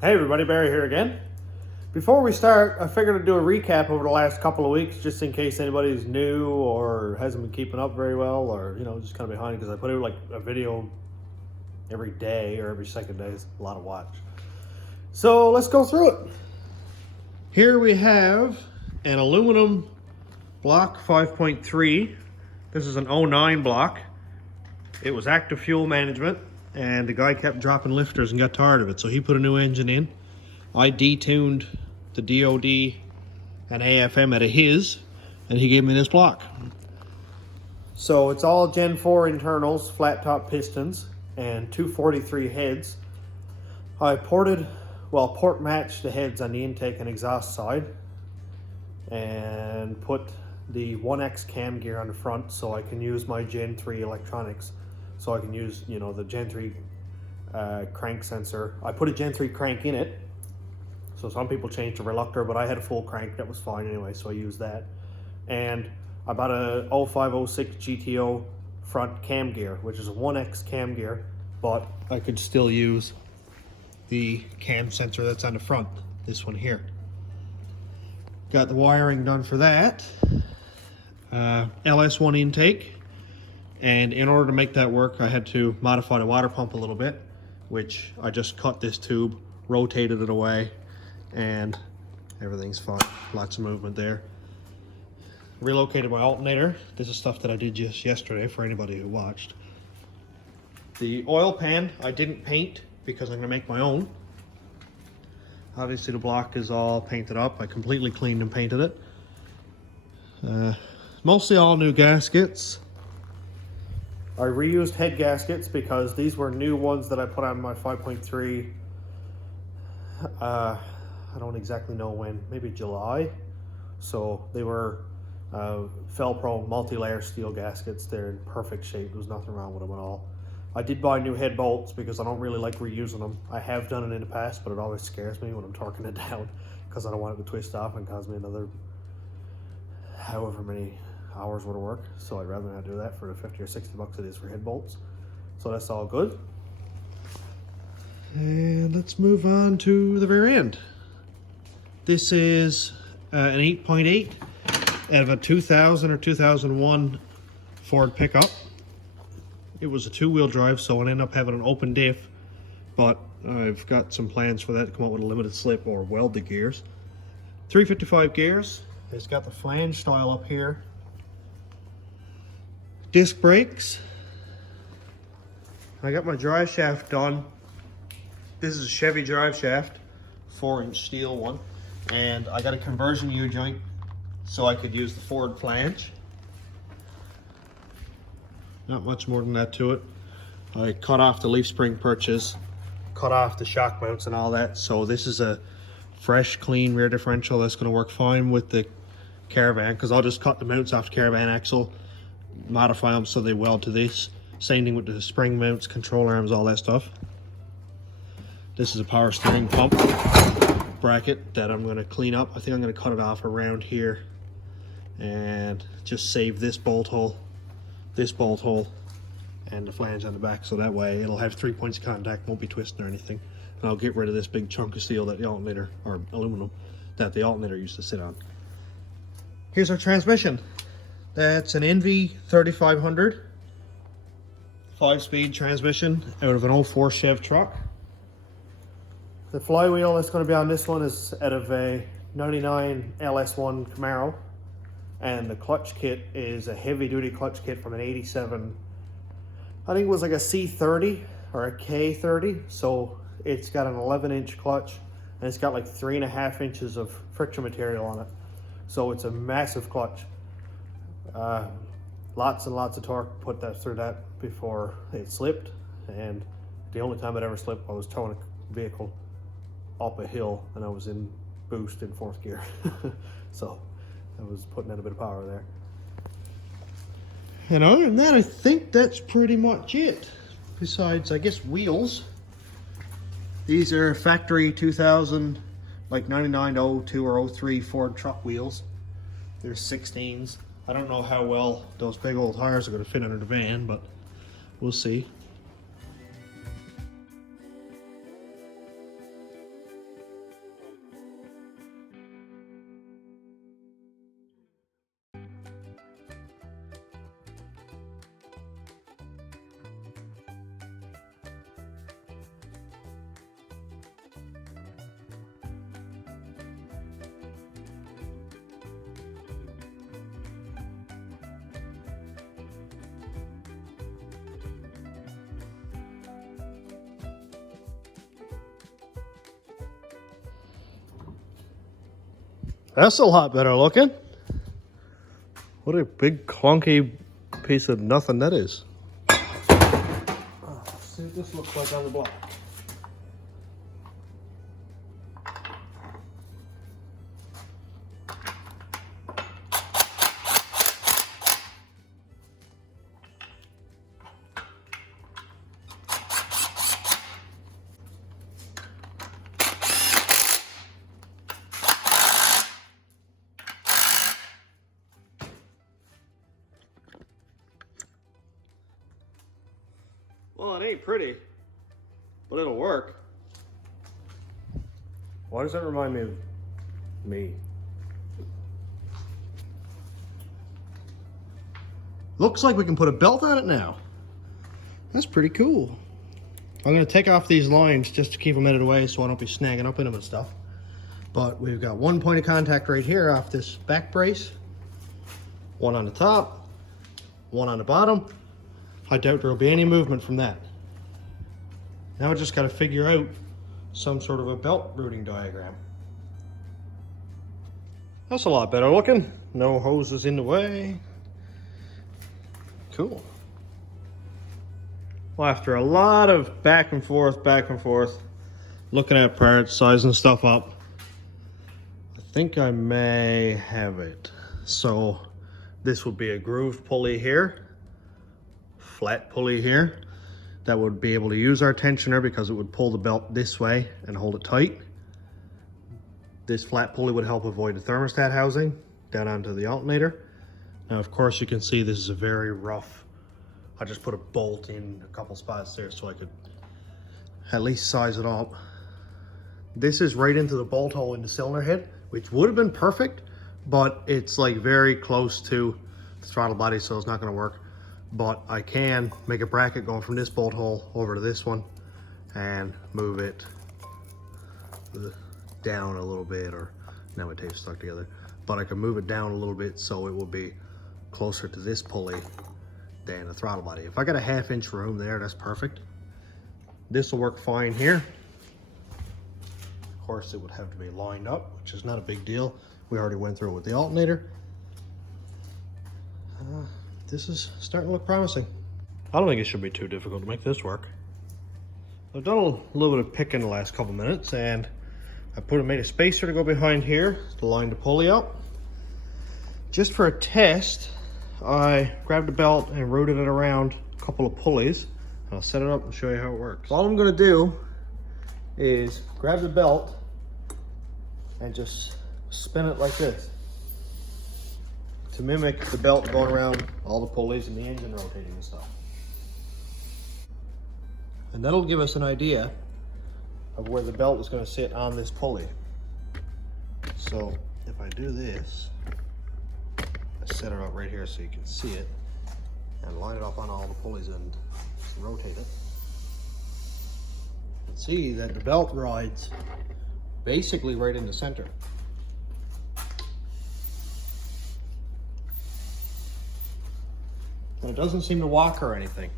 Hey everybody, Barry here again. Before we start, I figured I'd do a recap over the last couple of weeks just in case anybody's new or hasn't been keeping up very well or, just kind of behind because I put out like a video every day or every second day. It's a lot of watch. So let's go through it. Here we have an aluminum block 5.3. This is an 09 block. It was active fuel management. And the guy kept dropping lifters and got tired of it, so he put a new engine in. I detuned the DOD and AFM out of his, and he gave me this block. So it's all Gen 4 internals, flat top pistons, and 243 heads. I port matched the heads on the intake and exhaust side, and put the 1X cam gear on the front so I can use my Gen 3 electronics. So I can use, the Gen 3 crank sensor. I put a Gen 3 crank in it. So some people changed the reluctor, but I had a full crank. That was fine anyway, so I used that. And I bought a 0506 GTO front cam gear, which is a 1X cam gear, but I could still use the cam sensor that's on the front, this one here. Got the wiring done for that. LS1 intake. And in order to make that work, I had to modify the water pump a little bit, which I just cut this tube, rotated it away, and everything's fine. Lots of movement there. Relocated my alternator. This is stuff that I did just yesterday for anybody who watched. The oil pan I didn't paint because I'm going to make my own. Obviously the block is all painted up. I completely cleaned and painted it. Mostly all new gaskets. I reused head gaskets because these were new ones that I put on my 5.3. I don't exactly know when, maybe July. So they were Felpro multi-layer steel gaskets. They're in perfect shape. There's nothing wrong with them at all. I did buy new head bolts because I don't really like reusing them. I have done it in the past, but it always scares me when I'm torquing it down because I don't want it to twist off and cause me another however many hours worth of work, so I'd rather not do that for the 50 or 60 bucks it is for head bolts. So that's all good. And let's move on to the rear end. This is an 8.8 out of a 2000 or 2001 Ford pickup. It was a two-wheel drive, so it ended up having an open diff, but I've got some plans for that to come out with a limited slip or weld the gears. 355 gears. It's got the flange style up here. Disc brakes. I got my drive shaft done. This is a Chevy drive shaft, 4-inch steel one, and I got a conversion U-joint so I could use the Ford flange. Not much more than that to it. I cut off the leaf spring perches, cut off the shock mounts and all that, so this is a fresh, clean rear differential that's going to work fine with the Caravan, because I'll just cut the mounts off the Caravan axle, modify them so they weld to this. Same thing with the spring mounts, control arms, all that stuff. This is a power steering pump bracket that I'm going to clean up. I think I'm going to cut it off around here and just save this bolt hole, and the flange on the back, so that way it'll have 3 points of contact, won't be twisting or anything. And I'll get rid of this big chunk of steel that the alternator, or aluminum, that the alternator used to sit on. Here's our transmission. That's an NV 3500 5-speed transmission out of an 04 Chev truck. The flywheel that's going to be on this one is out of a 99 LS1 Camaro, and the clutch kit is a heavy-duty clutch kit from an 87. I think it was like a C30 or a K30, so it's got an 11-inch clutch, and it's got like 3.5 inches of friction material on it. So it's a massive clutch. Lots and lots of torque put that through that before it slipped, and the only time it ever slipped I was towing a vehicle up a hill and I was in boost in 4th gear. So I was putting out a bit of power there. And other than that, I think that's pretty much it. Besides, I guess, wheels. These are factory 2000, like 99, 02 or 03 Ford truck wheels. They're 16s. I don't know how well those big old tires are going to fit under the van, but we'll see. That's a lot better looking. What a big clunky piece of nothing that is. Let's see what this looks like on the block. Well, it ain't pretty, but it'll work. Why does that remind me of me? Looks like we can put a belt on it now. That's pretty cool. I'm gonna take off these lines just to keep them out of the way so I don't be snagging up in them and stuff. But we've got one point of contact right here off this back brace. One on the top, one on the bottom. I doubt there'll be any movement from that. Now I just got to figure out some sort of a belt routing diagram. That's a lot better looking. No hoses in the way. Cool. Well, after a lot of back and forth, looking at parts, sizing stuff up, I think I may have it. So this would be a grooved pulley here. Flat pulley here that would be able to use our tensioner because it would pull the belt this way and hold it tight. This flat pulley would help avoid the thermostat housing down onto the alternator. Now, of course, you can see this is a very rough. I just put a bolt in a couple spots there so I could at least size it up. This is right into the bolt hole in the cylinder head, which would have been perfect, but it's like very close to the throttle body, so it's not going to work. But I can make a bracket going from this bolt hole over to this one and move it down a little bit, or now my tape's stuck together, but I can move it down a little bit so it will be closer to this pulley than the throttle body. If I got a 1/2 inch room there, that's perfect. This will work fine here. Of course, it would have to be lined up, which is not a big deal. We already went through it with the alternator. This is starting to look promising. I don't think it should be too difficult to make this work. I've done a little bit of picking the last couple minutes, and I made a spacer to go behind here to line the pulley up. Just for a test, I grabbed a belt and routed it around a couple of pulleys. I'll set it up and show you how it works. All I'm gonna do is grab the belt and just spin it like this, to mimic the belt going around all the pulleys and the engine rotating and stuff. And that'll give us an idea of where the belt is going to sit on this pulley. So if I do this, I set it up right here so you can see it, and line it up on all the pulleys and rotate it. You can see that the belt rides basically right in the center. And it doesn't seem to walk or anything.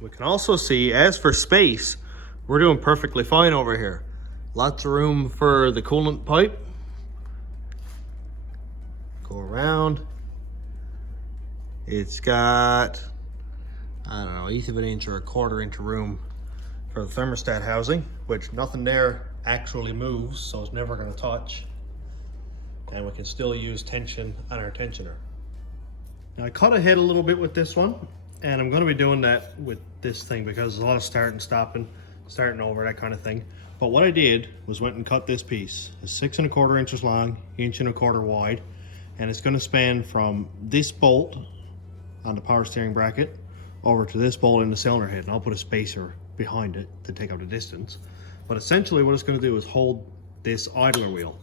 We can also see, as for space, we're doing perfectly fine over here. Lots of room for the coolant pipe. Go around. It's got, I don't know, 1/8 of an inch or 1/4 inch of room for the thermostat housing, which nothing there actually moves, so it's never going to touch. And we can still use tension on our tensioner. Now I cut ahead a little bit with this one, and I'm going to be doing that with this thing because there's a lot of starting, stopping, starting over, that kind of thing. But what I did was went and cut this piece. It's 6 1/4 inches long, 1 1/4 inch wide, and it's going to span from this bolt on the power steering bracket over to this bolt in the cylinder head, and I'll put a spacer behind it to take up the distance. But essentially what it's going to do is hold this idler wheel.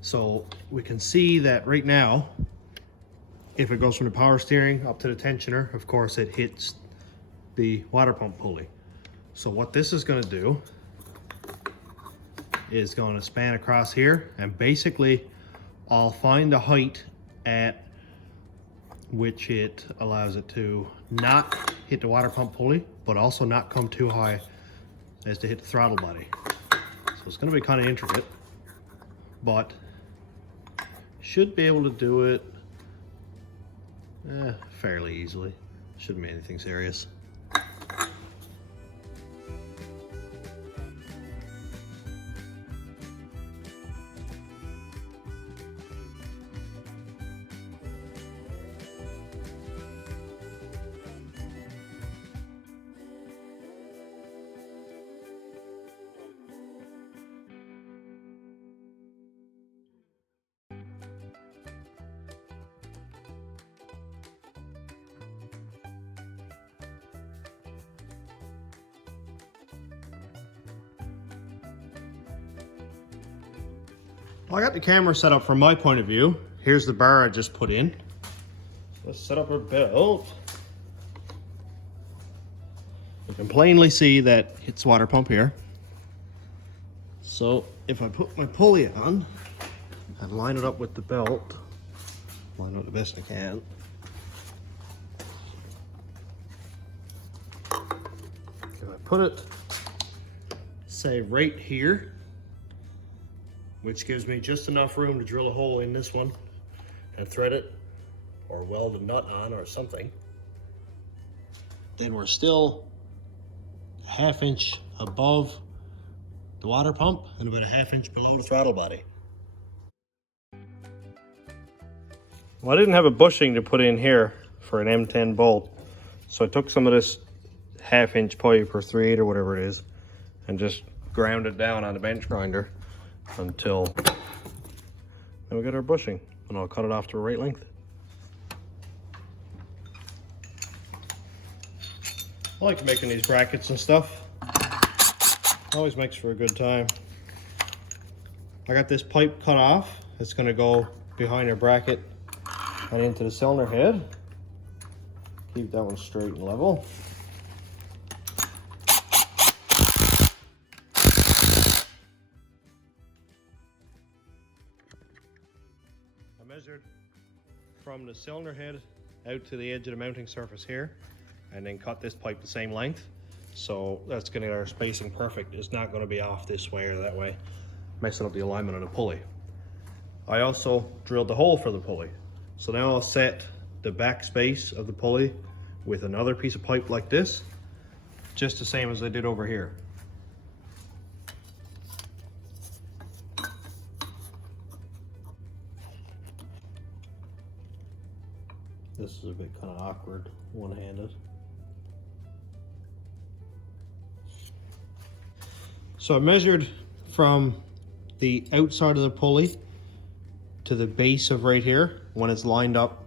So we can see that right now, if it goes from the power steering up to the tensioner, of course it hits the water pump pulley. So what this is going to do is going to span across here, and basically I'll find the height at which it allows it to not hit the water pump pulley, but also not come too high as to hit the throttle body. So it's going to be kind of intricate. but should be able to do it fairly easily. Shouldn't be anything serious. Well, I got the camera set up from my point of view. Here's the bar I just put in. Let's set up our belt. You can plainly see that it's water pump here. So if I put my pulley on and line it up with the belt, line it up the best I can. If I put it, say right here, which gives me just enough room to drill a hole in this one and thread it or weld a nut on or something, then we're still a ½ inch above the water pump and about a ½ inch below the throttle body. Well, I didn't have a bushing to put in here for an M10 bolt, so I took some of this ½ inch pipe or 3/8 or whatever it is and just ground it down on the bench grinder until then we get our bushing, and I'll cut it off to a right length. I like making these brackets and stuff. Always makes for a good time. I got this pipe cut off. It's going to go behind our bracket and into the cylinder head. Keep that one straight and level. I measured from the cylinder head out to the edge of the mounting surface here, and then cut this pipe the same length. So that's going to get our spacing perfect. It's not going to be off this way or that way, messing up the alignment of the pulley. I also drilled the hole for the pulley. So now I'll set the back space of the pulley with another piece of pipe like this, just the same as I did over here. This is a bit kind of awkward, one-handed. So I measured from the outside of the pulley to the base of right here when it's lined up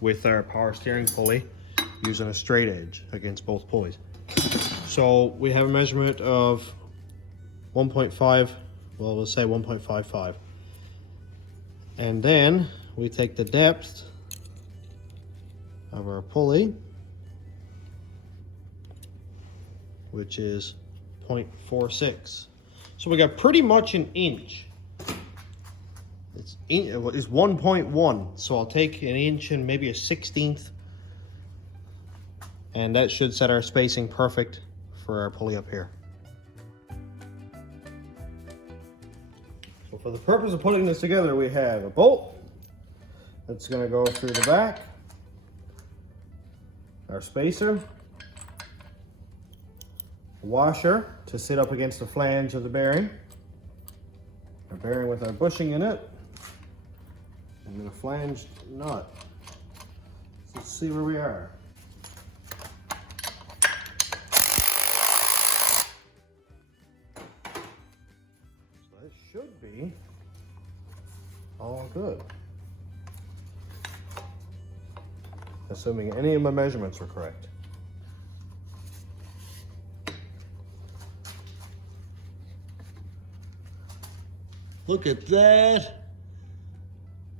with our power steering pulley using a straight edge against both pulleys. So we have a measurement of 1.5, well, we'll say 1.55. And then we take the depth of our pulley, which is 0.46. So we got pretty much an inch. It's 1.1, so I'll take an inch and maybe a 1/16, and that should set our spacing perfect for our pulley up here. So for the purpose of putting this together, we have a bolt that's going to go through the back, our spacer, a washer to sit up against the flange of the bearing, a bearing with our bushing in it, and then a flange nut. So let's see where we are. So this should be all good, assuming any of my measurements are correct. Look at that.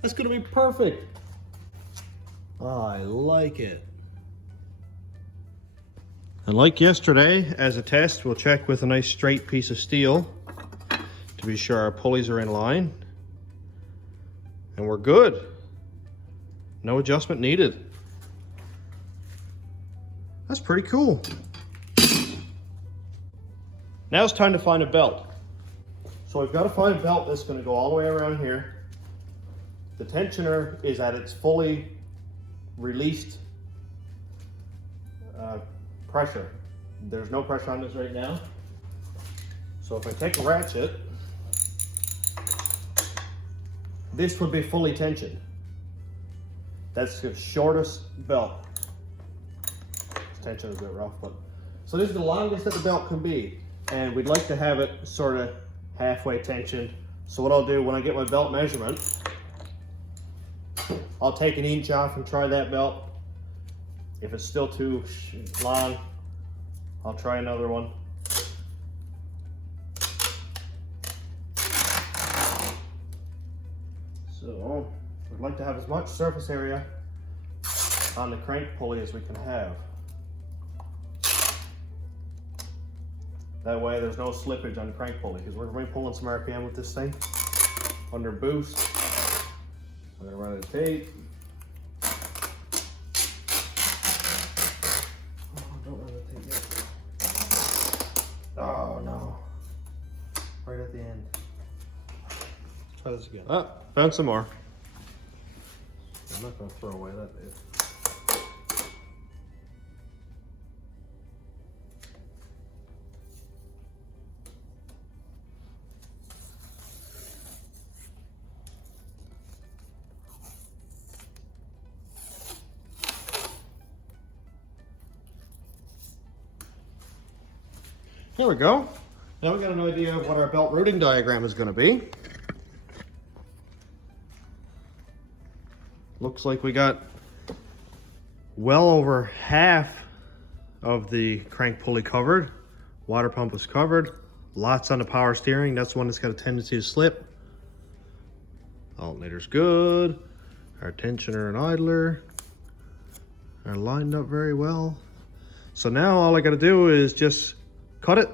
That's going to be perfect. I like it. And like yesterday, as a test, we'll check with a nice straight piece of steel to be sure our pulleys are in line. And we're good. No adjustment needed. That's pretty cool. Now it's time to find a belt. So we've got to find a belt that's going to go all the way around here. The tensioner is at its fully released pressure. There's no pressure on this right now. So if I take a ratchet, this would be fully tensioned. That's the shortest belt. This tension is a bit rough, but so this is the longest that the belt can be, and we'd like to have it sort of halfway tensioned. So what I'll do when I get my belt measurement, I'll take an inch off and try that belt. If it's still too long, I'll try another one. So we'd like to have as much surface area on the crank pulley as we can have. That way there's no slippage on the crank pulley, because we're going to be pulling some RPM with this thing under boost. I'm going to run it tape. Oh, don't run the tape yet. Oh no. Right at the end. Try this again. Ah, found some more. I'm not going to throw away that bit. There we go. Now we got an idea of what our belt routing diagram is going to be. Looks like we got well over half of the crank pulley covered. Water pump is covered. Lots on the power steering. That's the one that's got a tendency to slip. Alternator's good. Our tensioner and idler are lined up very well. So now all I got to do is just cut it,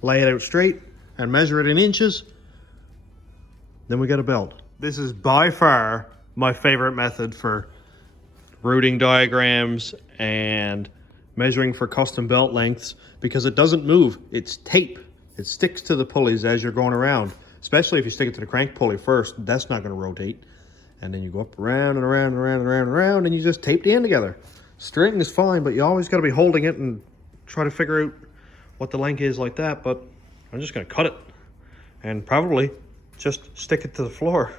lay it out straight, and measure it in inches. Then we got a belt. This is by far my favorite method for routing diagrams and measuring for custom belt lengths, because it doesn't move. It's tape. It sticks to the pulleys as you're going around, especially if you stick it to the crank pulley first. That's not going to rotate. And then you go up around and around and around and around and around, and you just tape the end together. String is fine, but you always got to be holding it and try to figure out what the length is like that. But I'm just going to cut it and probably just stick it to the floor.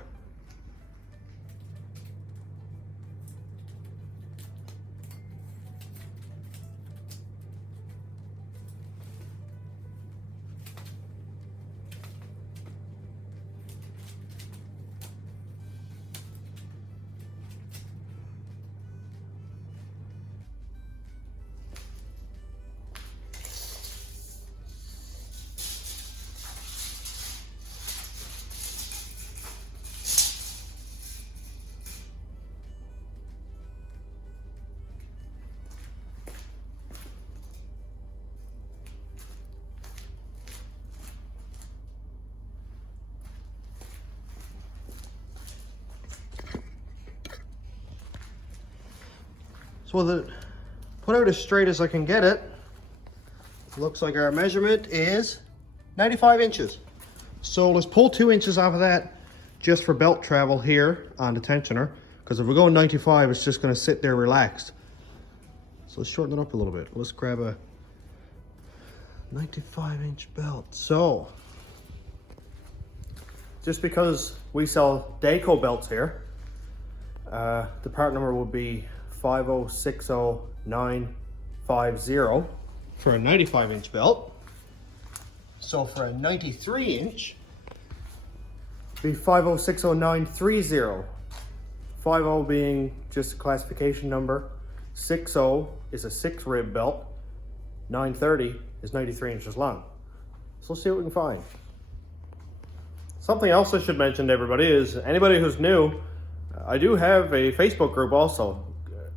So with it put out as straight as I can get it, looks like our measurement is 95 inches. So let's pull 2 inches off of that just for belt travel here on the tensioner, because if we're going 95, it's just going to sit there relaxed. So let's shorten it up a little bit. Let's grab a 95-inch belt. So just because we sell Daco belts here, the part number would be 5060950 for a 95-inch belt. So for a 93-inch, be 5060930. 50 being just a classification number. 60 is a 6-rib belt. 930 is 93 inches long. So let's see what we can find. Something else I should mention to everybody is, anybody who's new, I do have a Facebook group also.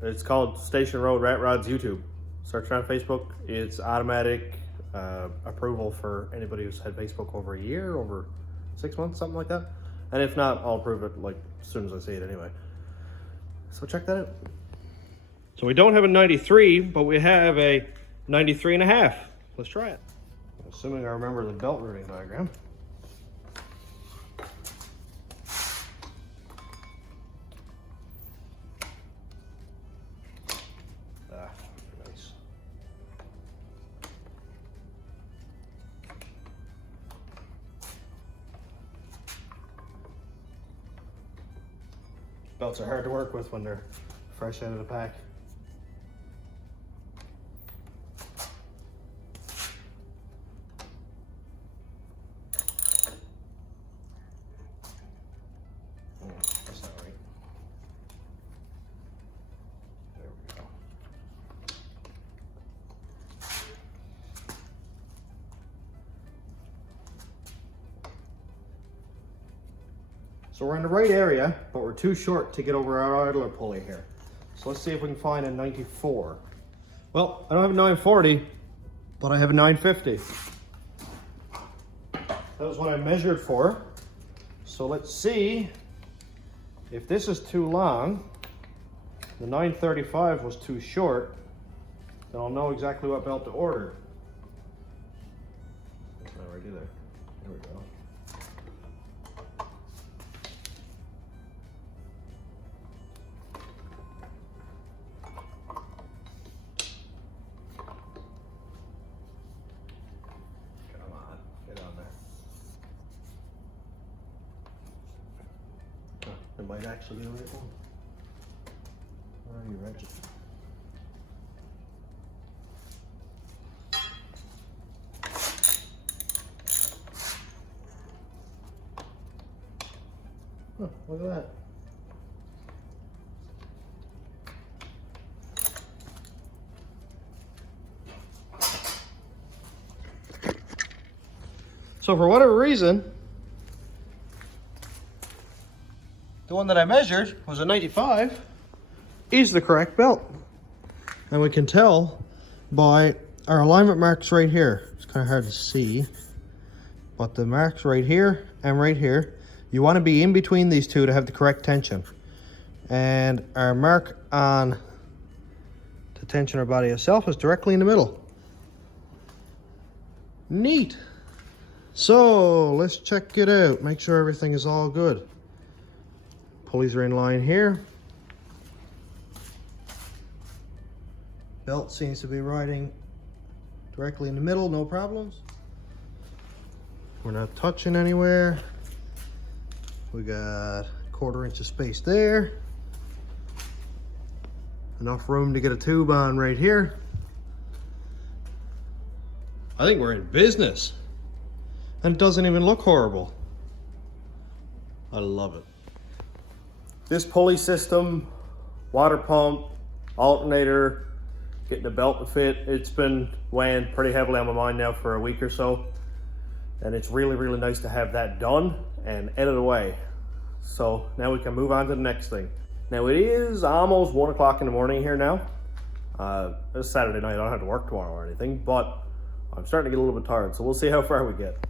It's called Station Road Rat Rods YouTube. Search it on Facebook. It's automatic approval for anybody who's had Facebook over a year, over 6 months, something like that. And if not, I'll approve it like as soon as I see it anyway. So check that out. So we don't have a 93, but we have a 93 and a half. Let's try it. Assuming I remember the belt routing diagram. Belts are hard to work with when they're fresh out of the pack. Oh, that's not right. There we go. So we're in the right area, but we're too short to get over our idler pulley here. So let's see if we can find a 94. Well, I don't have a 940, but I have a 950. That was what I measured for. So let's see if this is too long. The 935 was too short. Then I'll know exactly what belt to order. That's not right either. There we go. It might actually be the right one. Where are you, Reggie? Huh, look at that. So for whatever reason, the one that I measured was a 95, is the correct belt. And we can tell by our alignment marks right here. It's kind of hard to see, but the marks right here and right here, you want to be in between these two to have the correct tension. And our mark on the tensioner body itself is directly in the middle. Neat. So let's check it out, make sure everything is all good. Pulleys are in line here. Belt seems to be riding directly in the middle, no problems. We're not touching anywhere. We got 1/4 inch of space there. Enough room to get a tube on right here. I think we're in business. And it doesn't even look horrible. I love it. This pulley system, water pump, alternator, getting the belt to fit, it's been weighing pretty heavily on my mind now for a week or so. And it's really, really nice to have that done and out of the way. So now we can move on to the next thing. Now it is almost 1 o'clock in the morning here now. It's Saturday night, I don't have to work tomorrow or anything, but I'm starting to get a little bit tired, so we'll see how far we get.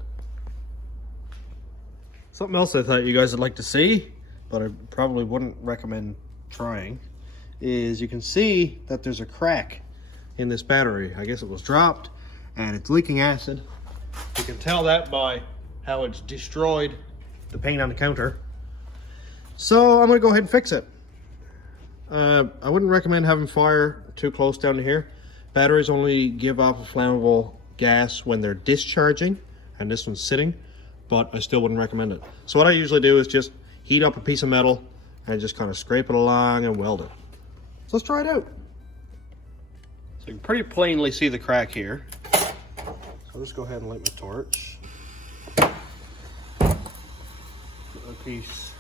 Something else I thought you guys would like to see, but I probably wouldn't recommend trying, is you can see that there's a crack in this battery. I guess it was dropped and it's leaking acid. You can tell that by how it's destroyed the paint on the counter. So I'm gonna go ahead and fix it. I wouldn't recommend having fire too close down to here. Batteries only give off a flammable gas when they're discharging, and this one's sitting, but I still wouldn't recommend it. So what I usually do is just heat up a piece of metal and just kind of scrape it along and weld it. So let's try it out. So you can pretty plainly see the crack here. So I'll just go ahead and light my torch. Put a piece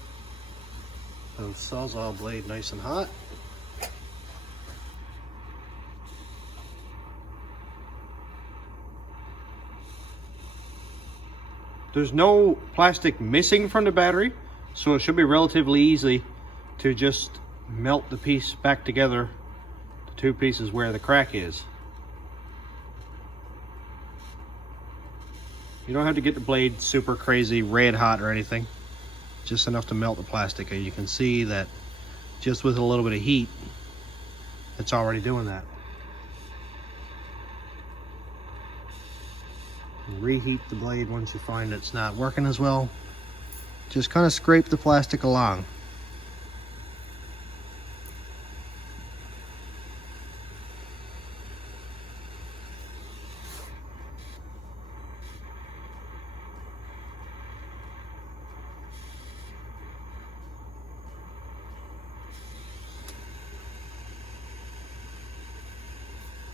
of Sawzall blade nice and hot. There's no plastic missing from the battery, so it should be relatively easy to just melt the piece back together, the two pieces where the crack is. You don't have to get the blade super crazy red hot or anything, just enough to melt the plastic, and you can see that just with a little bit of heat, it's already doing that. Reheat the blade once you find it's not working as well. Just kind of scrape the plastic along.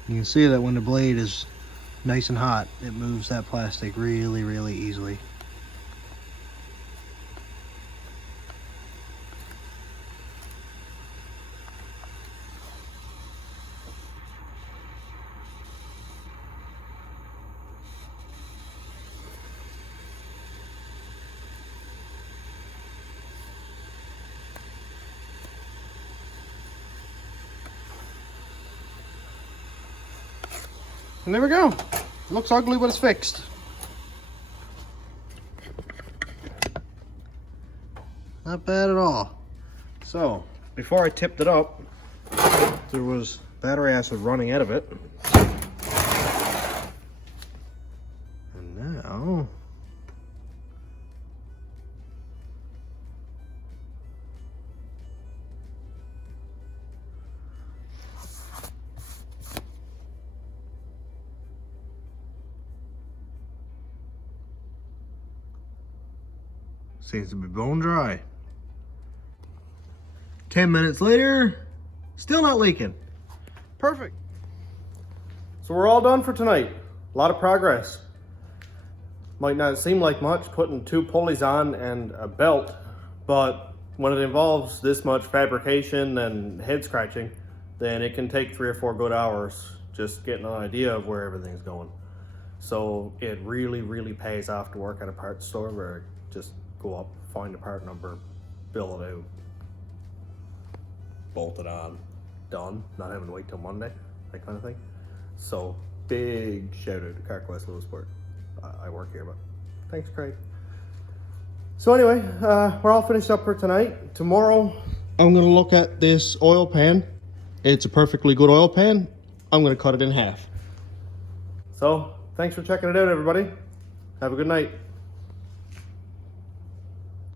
You can see that when the blade is nice and hot, it moves that plastic really, really easily. And there we go. It looks ugly, but it's fixed. Not bad at all. So, before I tipped it up, there was battery acid running out of it. And now, seems to be bone dry. 10 minutes later, still not leaking. Perfect. So we're all done for tonight. A lot of progress. Might not seem like much putting 2 pulleys on and a belt, but when it involves this much fabrication and head scratching, then it can take 3 or 4 good hours just getting an idea of where everything's going. So it really, really pays off to work at a parts store where just go up, find a part number, bill it out, bolt it on, done, not having to wait till Monday, that kind of thing. So big shout out to CarQuest Lewisport. I work here, but thanks, Craig. So anyway, we're all finished up for tonight. Tomorrow, I'm gonna look at this oil pan. It's a perfectly good oil pan. I'm gonna cut it in half. So thanks for checking it out, everybody. Have a good night.